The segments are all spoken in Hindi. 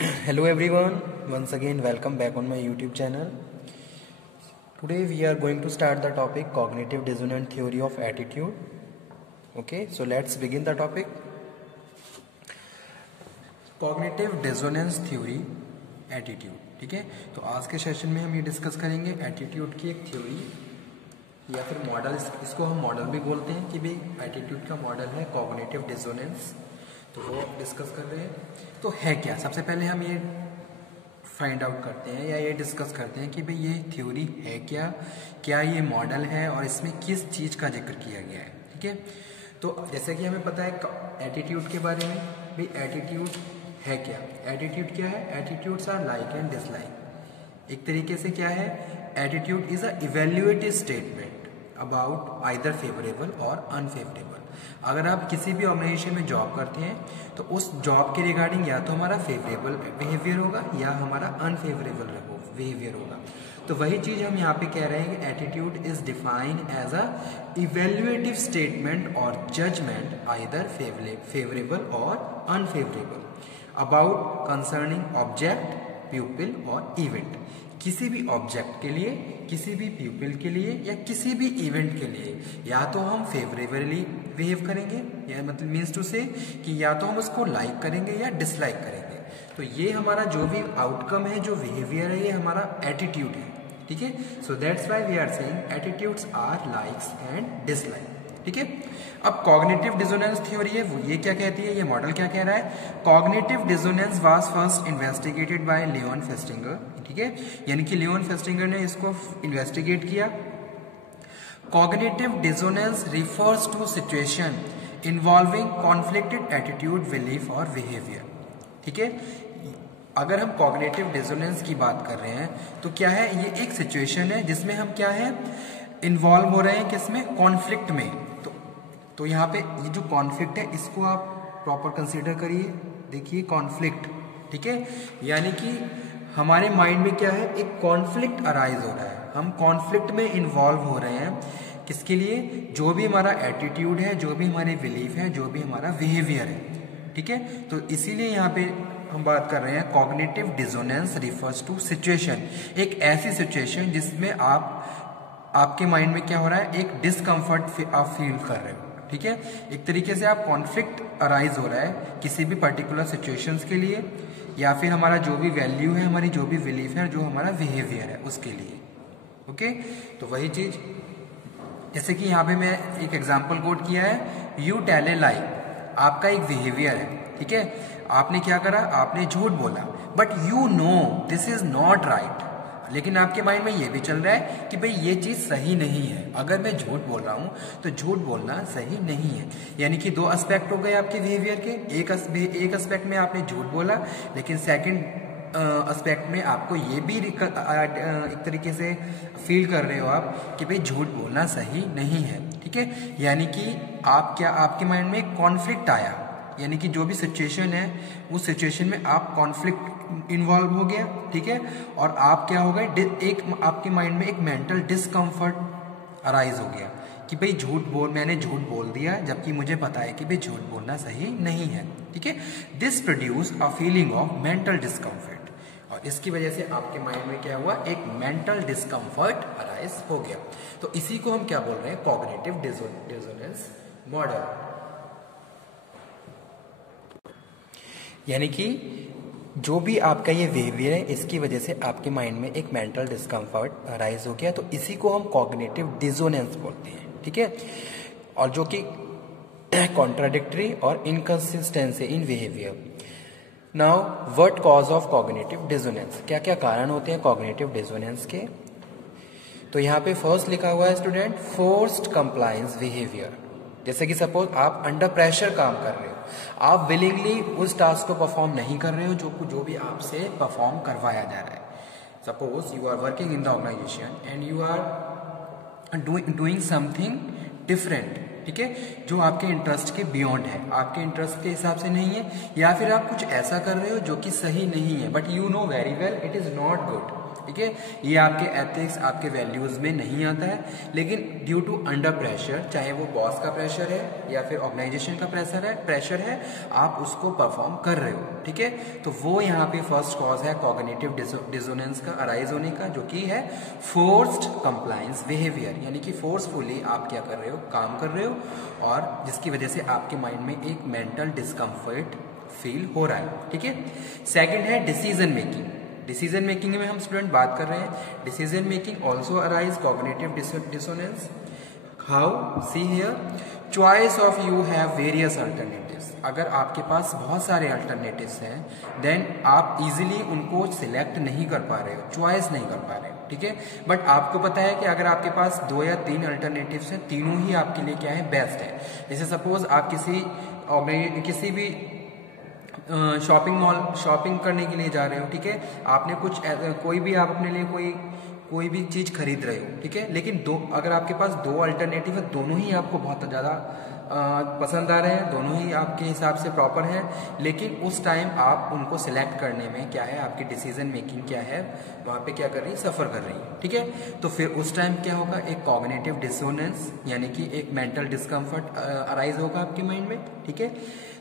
Hello everyone, once again welcome back on my YouTube channel. Today we are going to start the topic cognitive dissonance theory of attitude. Okay, so let's begin the topic. Cognitive dissonance theory attitude. ठीक है, तो आज के सेशन में हम ये डिस्कस करेंगे एटीट्यूड की एक थ्योरी या फिर मॉडल. इसको हम मॉडल भी बोलते हैं कि भाई एटीट्यूड का मॉडल है कॉग्निटिव डिसोनेंस, तो वो डिस्कस कर रहे हैं. तो है क्या, सबसे पहले हम ये फाइंड आउट करते हैं या ये डिस्कस करते हैं कि भाई ये थ्योरी है क्या, क्या ये मॉडल है और इसमें किस चीज़ का जिक्र किया गया है. ठीक है, तो जैसे कि हमें पता है एटीट्यूड के बारे में, भाई एटीट्यूड है क्या. एटीट्यूड क्या है, attitudes are like and dislike. एक तरीके से क्या है, attitude is a evaluative statement about either favourable और अनफेवरेबल. अगर आप किसी भी ऑर्गेनाइजेशन में जॉब करते हैं तो उस जॉब के रिगार्डिंग या तो हमारा फेवरेबल बिहेवियर होगा या हमारा अनफेवरेबल बिहेवियर होगा. तो वही चीज हम यहाँ पे कह रहे हैं कि attitude is defined as a evaluative statement और जजमेंट आइदर फेवरेबल और unfavourable about concerning object, people और इवेंट. किसी भी ऑब्जेक्ट के लिए, किसी भी प्यूपिल के लिए या किसी भी इवेंट के लिए या तो हम फेवरेबली बिहेव करेंगे या मतलब मीन्स टू से कि या तो हम उसको लाइक करेंगे या डिसलाइक करेंगे. तो ये हमारा जो भी आउटकम है, जो बिहेवियर है, ये हमारा एटीट्यूड है. ठीक है, so that's why we are saying attitudes are likes and dislike. ठीक है, अब कॉग्निटिव डिसोनेंस थ्योरी है वो ये क्या कहती है, ये मॉडल क्या कह रहा है. Cognitive dissonance was first investigated by Leon Festinger. ठीक है, यानी कि लियोन फेस्टिंगर ने इसको इन्वेस्टिगेट किया. Cognitive dissonance refers to situation involving conflicted attitude, belief और बिहेवियर. ठीक है, अगर हम कॉग्निटिव डिसोनेंस की बात कर रहे हैं तो क्या है, ये एक सिचुएशन है जिसमें हम क्या है इन्वॉल्व हो रहे हैं, किसमें, कॉन्फ्लिक्ट में. तो यहाँ पे ये जो कॉन्फ्लिक्ट है इसको आप प्रॉपर कंसीडर करिए. देखिए कॉन्फ्लिक्ट, ठीक है, यानी कि हमारे माइंड में क्या है, एक कॉन्फ्लिक्ट अराइज हो रहा है, हम कॉन्फ्लिक्ट में इन्वॉल्व हो रहे हैं. किसके लिए, जो भी हमारा एटीट्यूड है, जो भी हमारे बिलीफ है, जो भी हमारा बिहेवियर है. ठीक है, तो इसीलिए यहाँ पे हम बात कर रहे हैं cognitive dissonance refers to situation, एक ऐसी सिचुएशन जिसमें आपके माइंड में क्या हो रहा है, एक डिस्कम्फर्ट आप फील कर रहे हो. ठीक है, एक तरीके से आप कॉन्फ्लिक्ट अराइज हो रहा है किसी भी पर्टिकुलर सिचुएशंस के लिए या फिर हमारा जो भी वैल्यू है, हमारी जो भी बिलीफ है, जो हमारा बिहेवियर है उसके लिए. ओके, तो वही चीज जैसे कि यहाँ पे मैं एक एग्जांपल कोट किया है, यू टेल ए लाई. आपका एक बिहेवियर है. ठीक है, आपने क्या करा, आपने झूठ बोला, but you know this is not right. लेकिन आपके माइंड में ये भी चल रहा है कि भाई ये चीज सही नहीं है, अगर मैं झूठ बोल रहा हूं तो झूठ बोलना सही नहीं है. यानी कि दो एस्पेक्ट हो गए आपके बिहेवियर के. एक एस्पेक्ट में आपने झूठ बोला, लेकिन सेकंड एस्पेक्ट में आपको ये भी एक तरीके से फील कर रहे हो आप कि भाई झूठ बोलना सही नहीं है. ठीक है, यानी कि आपके माइंड में एक कॉन्फ्लिक्ट आया, यानी कि जो भी सिचुएशन है उस सिचुएशन में आप कॉन्फ्लिक्ट इन्वॉल्व हो गया. ठीक है, और आप क्या हो गए, एक आपके माइंड में एक मेंटल डिस्कम्फर्ट अराइज हो गया कि भाई मैंने झूठ बोल दिया जबकि मुझे पता है कि भाई झूठ बोलना सही नहीं है. ठीक है, this produce a feeling of mental discomfort, और इसकी वजह से आपके माइंड में क्या हुआ, एक मेंटल डिस्कम्फर्ट अराइज हो गया. तो इसी को हम क्या बोल रहे हैं, कॉग्निटिव डिसोनेंस मॉडल. यानी कि जो भी आपका ये बिहेवियर है इसकी वजह से आपके माइंड में एक मेंटल डिस्कम्फर्ट अराइज हो गया, तो इसी को हम कॉग्निटिव डिसोनेंस बोलते हैं. ठीक है, और जो कि कॉन्ट्राडिक्टरी और inconsistency in behaviour. Now what cause of cognitive dissonance, क्या क्या कारण होते हैं कॉग्निटिव डिसोनेंस के. तो यहाँ पे फर्स्ट लिखा हुआ है स्टूडेंट, फोर्स्ड कंप्लायंस बिहेवियर. जैसे कि सपोज आप अंडर प्रेशर काम कर रहे हो, आप विलिंगली उस टास्क को परफॉर्म नहीं कर रहे हो जो भी आपसे परफॉर्म करवाया जा रहा है. Suppose you are working in the organisation and you are doing something different. ठीक है, जो आपके इंटरेस्ट के बियॉन्ड है, आपके इंटरेस्ट के हिसाब से नहीं है, या फिर आप कुछ ऐसा कर रहे हो जो कि सही नहीं है, but you know very well it is not good. ठीक है। ये आपके एथिक्स, आपके वैल्यूज में नहीं आता है, लेकिन ड्यू टू अंडर प्रेशर, चाहे वो बॉस का प्रेशर है या फिर ऑर्गेनाइजेशन का प्रेशर है, आप उसको परफॉर्म कर रहे हो, ठीक है। तो वो यहाँ पे फर्स्ट कॉज है कॉग्निटिव डिसोनेंस का अराइज होने का, जो कि है फोर्स्ड कंप्लायंस बिहेवियर, यानी कि फोर्सफुली आप क्या कर रहे हो, काम कर रहे हो, और जिसकी वजह से आपके माइंड में एक मेंटल डिस्कम्फर्ट फील हो रहा है, ठीक है। सेकंड है डिसीजन मेकिंग। डिसीजन मेकिंग में हम स्टूडेंट बात कर रहे हैं, decision making also arise cognitive dissonance. How? See here, choice of you have various alternatives. अगर आपके पास बहुत सारे अल्टरनेटिव्स हैं, देन आप इजीली उनको सिलेक्ट नहीं कर पा रहे हो, चॉइस नहीं कर पा रहे हो, ठीक है। बट आपको पता है कि अगर आपके पास 2 या 3 अल्टरनेटिव्स हैं, तीनों ही आपके लिए क्या है, बेस्ट है। जैसे सपोज आप किसी भी शॉपिंग करने के लिए जा रहे हो, ठीक है। आपने कोई भी आप अपने लिए कोई भी चीज खरीद रहे हो, ठीक है, लेकिन अगर आपके पास 2 अल्टरनेटिव है, दोनों ही आपको बहुत ज्यादा पसंद आ रहे हैं, दोनों ही आपके हिसाब से प्रॉपर हैं, लेकिन उस टाइम आप उनको सिलेक्ट करने में क्या है, आपकी डिसीजन मेकिंग क्या है, वहां पे क्या कर रही है, सफर कर रही है, ठीक है। तो फिर उस टाइम क्या होगा, एक कॉग्निटिव डिसोनेंस, यानी कि एक मेंटल डिस्कम्फर्ट अराइज होगा आपके माइंड में, ठीक है।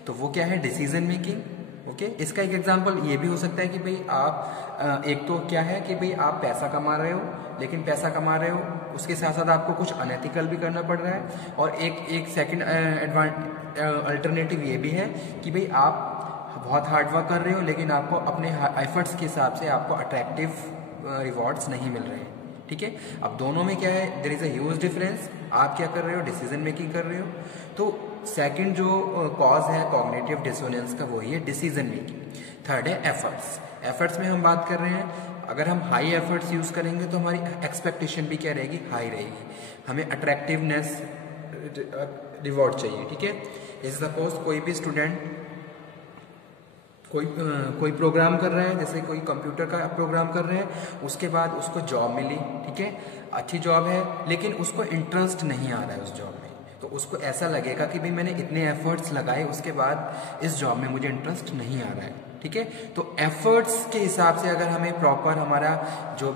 तो वो क्या है, डिसीजन मेकिंग, ओके। इसका एक एग्जांपल ये भी हो सकता है कि भाई आप एक तो क्या है कि भाई आप पैसा कमा रहे हो, लेकिन पैसा कमा रहे हो उसके साथ साथ आपको कुछ अनएथिकल भी करना पड़ रहा है, और एक सेकंड अल्टरनेटिव ये भी है कि भाई आप बहुत हार्ड वर्क कर रहे हो, लेकिन आपको अपने एफर्ट्स के हिसाब से आपको अट्रैक्टिव रिवॉर्ड्स नहीं मिल रहे हैं, ठीक है। अब दोनों में क्या है, there is a huge difference. आप क्या कर रहे हो, डिसीजन मेकिंग कर रहे हो। तो सेकंड जो कॉज है कॉग्निटिव डिसोनेंस का, वही है डिसीजन मेकिंग। थर्ड है एफर्ट्स। एफर्ट्स में हम बात कर रहे हैं, अगर हम हाई एफर्ट्स यूज करेंगे तो हमारी एक्सपेक्टेशन भी क्या रहेगी, हाई रहेगी, हमें अट्रैक्टिवनेस रिवॉर्ड चाहिए, ठीक है। जैसे सपोज कोई भी स्टूडेंट कोई प्रोग्राम कर रहा है, जैसे कोई कंप्यूटर का प्रोग्राम कर रहे हैं, उसके बाद उसको जॉब मिली, ठीक है, अच्छी जॉब है, लेकिन उसको इंटरेस्ट नहीं आ रहा है उस जॉब में, तो उसको ऐसा लगेगा कि भाई मैंने इतने एफर्ट्स लगाए, उसके बाद इस जॉब में मुझे इंटरेस्ट नहीं आ रहा है, ठीक है। तो एफर्ट्स के हिसाब से अगर हमें प्रॉपर हमारा जो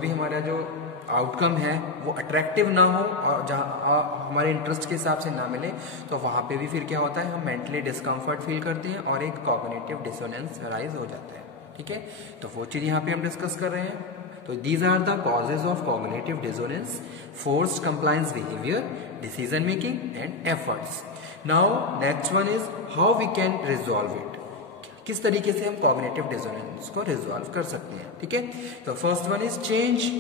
आउटकम है वो अट्रैक्टिव ना हो, और जहाँ हमारे इंटरेस्ट के हिसाब से ना मिले, तो वहाँ पे भी फिर क्या होता है, हम मेंटली डिस्कम्फर्ट फील करते हैं और एक कॉग्निटिव डिसोनेंस राइज हो जाता है, ठीक है। तो वो चीज़ यहाँ पे हम डिस्कस कर रहे हैं। तो these are the causes of cognitive dissonance, forced compliance behaviour, decision making and efforts. Now next one is how we can resolve it. किस तरीके से हम कॉग्निटिव डिसोनेंस को रिजॉल्व कर सकते हैं, ठीक है। तो first one is change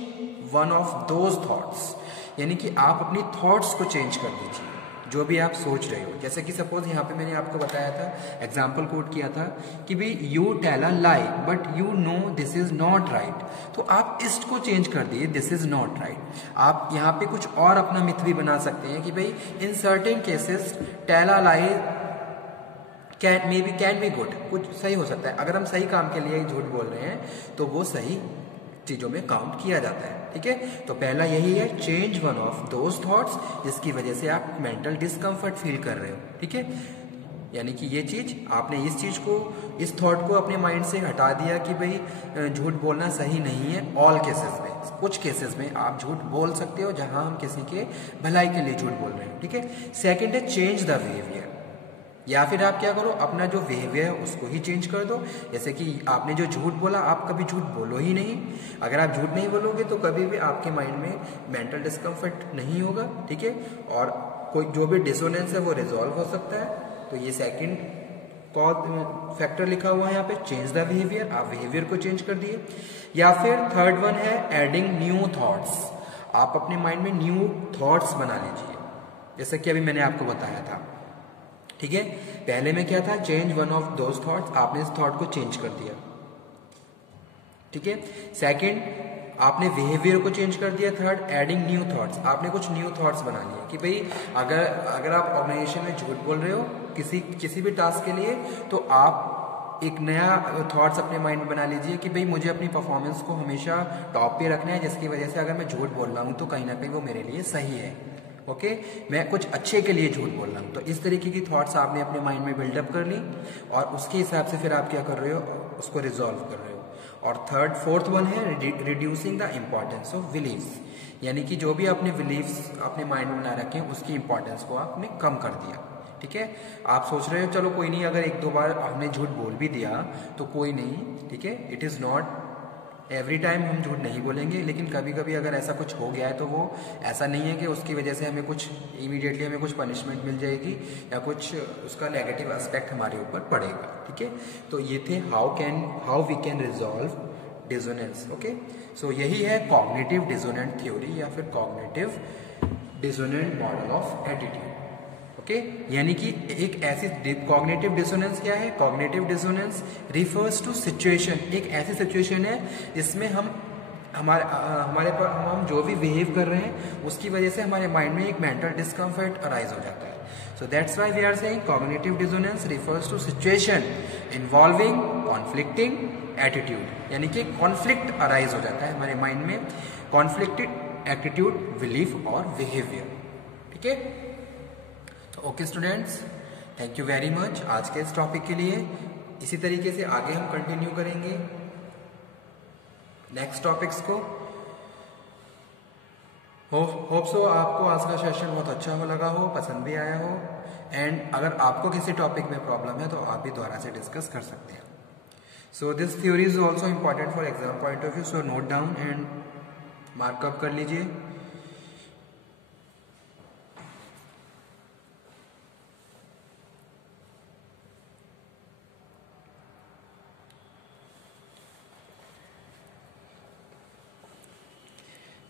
one of those thoughts, यानी कि आप अपनी थॉट्स को चेंज कर दीजिए, जो भी आप सोच रहे हो। जैसे कि सपोज यहाँ पे मैंने आपको बताया था, एग्जाम्पल कोट किया था कि भाई you tell a lie but you know this is not right, तो आप इसको चेंज कर दिए, दिस इज नॉट राइट। आप यहाँ पे कुछ और अपना मिथ भी बना सकते हैं कि भाई in certain cases tell a lie can be good, कुछ सही हो सकता है। अगर हम सही काम के लिए झूठ बोल रहे हैं तो वो सही चीजों में काउंट किया जाता है, ठीक है। तो पहला यही है, change one of those thoughts जिसकी वजह से आप मेंटल डिस्कम्फर्ट फील कर रहे हो, ठीक है। यानी कि ये चीज आपने इस थॉट को अपने माइंड से हटा दिया कि भाई झूठ बोलना सही नहीं है। ऑल केसेस में, कुछ केसेस में आप झूठ बोल सकते हो जहां हम किसी के भलाई के लिए झूठ बोल रहे हैं, ठीक है। सेकेंड है चेंज द बिहेवियर, या फिर आप क्या करो, अपना जो बिहेवियर है उसको ही चेंज कर दो। जैसे कि आपने जो झूठ बोला, आप कभी झूठ बोलो ही नहीं। अगर आप झूठ नहीं बोलोगे तो कभी भी आपके माइंड में मेंटल डिस्कम्फर्ट नहीं होगा, ठीक है, और कोई जो भी डिसोनेंस है वो रिजॉल्व हो सकता है। तो ये सेकंड कॉज फैक्टर लिखा हुआ है यहाँ पे, चेंज द बिहेवियर, आप बिहेवियर को चेंज कर दिए। या फिर थर्ड वन है एडिंग न्यू थॉट्स, आप अपने माइंड में न्यू थॉट्स बना लीजिए, जैसे कि अभी मैंने आपको बताया था, ठीक है। पहले में क्या था, change one of those thoughts, आपने इस थॉट को चेंज कर दिया, ठीक है। सेकंड, आपने बिहेवियर को चेंज कर दिया। थर्ड, एडिंग न्यू थॉट्स, आपने कुछ न्यू थॉट्स बना लिए कि भाई अगर आप ऑर्गेनाइजेशन में झूठ बोल रहे हो किसी भी टास्क के लिए, तो आप एक नया थॉट्स अपने माइंड में बना लीजिए कि भाई मुझे अपनी परफॉर्मेंस को हमेशा टॉप पे रखना है, जिसकी वजह से अगर मैं झूठ बोल रहा हूँ तो कहीं ना कहीं वो मेरे लिए सही है, ओके, मैं कुछ अच्छे के लिए झूठ बोल रहा हूँ। तो इस तरीके की थॉट्स आपने अपने माइंड में बिल्डअप कर ली, और उसके हिसाब से फिर आप क्या कर रहे हो, उसको रिजॉल्व कर रहे हो। और फोर्थ वन है reducing the importance of beliefs, यानी कि जो भी आपने बिलीव्स अपने माइंड में बना रखे हैं उसकी इंपॉर्टेंस को आपने कम कर दिया। ठीक है, आप सोच रहे हो चलो कोई नहीं, अगर एक दो बार हमने झूठ बोल भी दिया तो कोई नहीं, ठीक है, it is not every time हम झूठ नहीं बोलेंगे, लेकिन कभी कभी अगर ऐसा कुछ हो गया है तो वो ऐसा नहीं है कि उसकी वजह से हमें कुछ इमीडिएटली हमें कुछ पनिशमेंट मिल जाएगी या कुछ उसका नेगेटिव एस्पेक्ट हमारे ऊपर पड़ेगा। ठीक है, तो ये थे how we can resolve dissonance. Okay, so यही है कॉग्निटिव डिसोनेंट थ्योरी या फिर cognitive dissonant model of attitude. Okay, यानी कि एक ऐसी कॉग्निटिव डिसोनेंस क्या है? Cognitive dissonance refers to situation, एक ऐसी सिचुएशन है जिसमें हमारे पर हम जो भी बिहेव कर रहे हैं उसकी वजह से हमारे माइंड में एक मेंटल डिस्कम्फर्ट अराइज हो जाता है। So that's why we are saying cognitive dissonance refers to situation involving conflicting attitude, यानी कि कॉन्फ्लिक्ट अराइज हो जाता है हमारे माइंड में, कॉन्फ्लिक्टेड एटीट्यूड, बिलीफ और बिहेवियर। ठीक है, okay students, thank you very much आज के इस टॉपिक के लिए। इसी तरीके से आगे हम कंटिन्यू करेंगे नेक्स्ट टॉपिक्स को। होप सो आपको आज का सेशन बहुत अच्छा हो लगा हो, पसंद भी आया हो, एंड अगर आपको किसी टॉपिक में प्रॉब्लम है तो आप भी दोबारा से डिस्कस कर सकते हैं। So this theory is also important for exam point of view, so note down and markup कर लीजिए।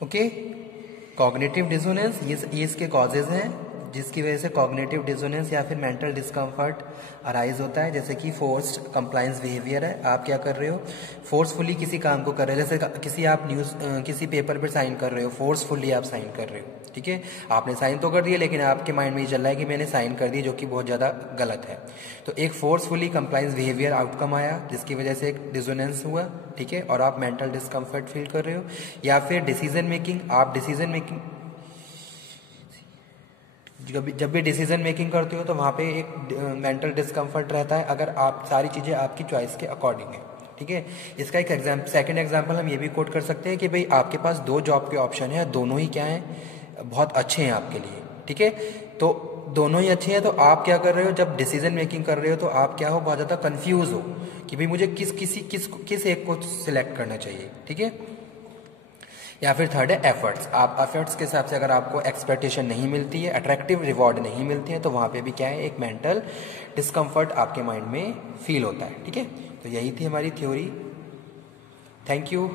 ओके, कॉग्निटिव डिसोनेंस ये इसके कॉजेज हैं जिसकी वजह से कॉग्निटिव डिसोनेंस या फिर मेंटल डिस्कम्फर्ट अराइज होता है, जैसे कि फोर्स्ड कंप्लायंस बिहेवियर है। आप क्या कर रहे हो? फोर्सफुली किसी काम को कर रहे हो, जैसे किसी पेपर पर साइन कर रहे हो, फोर्सफुली आप साइन कर रहे हो। ठीक है, आपने साइन तो कर दिया लेकिन आपके माइंड में ये चल रहा है कि मैंने साइन कर दिया, जो कि बहुत ज़्यादा गलत है। तो एक फोर्सफुली कंप्लायंस बिहेवियर आउटकम आया जिसकी वजह से एक डिसोनेंस हुआ। ठीक है, और आप मेंटल डिस्कम्फर्ट फील कर रहे हो। या फिर डिसीजन मेकिंग, आप डिसीजन मेकिंग जब भी डिसीजन मेकिंग करते हो तो वहाँ पे एक मेंटल डिस्कम्फर्ट रहता है अगर आप सारी चीज़ें आपकी चॉइस के अकॉर्डिंग है। ठीक है, इसका एक सेकंड एग्जांपल हम ये भी कोट कर सकते हैं कि भाई आपके पास दो जॉब के ऑप्शन है, दोनों ही क्या हैं, बहुत अच्छे हैं आपके लिए। ठीक है, तो दोनों ही अच्छे हैं, तो आप क्या कर रहे हो? जब डिसीजन मेकिंग कर रहे हो तो आप क्या हो? बहुत ज़्यादा कंफ्यूज हो कि भाई मुझे किस एक को सिलेक्ट करना चाहिए। ठीक है, या फिर थर्ड है एफर्ट्स। आप एफर्ट्स के हिसाब से अगर आपको एक्सपेक्टेशन नहीं मिलती है, अट्रैक्टिव रिवॉर्ड नहीं मिलती है, तो वहाँ पे भी क्या है? एक मेंटल डिस्कम्फर्ट आपके माइंड में फील होता है। ठीक है, तो यही थी हमारी थ्योरी। Thank you.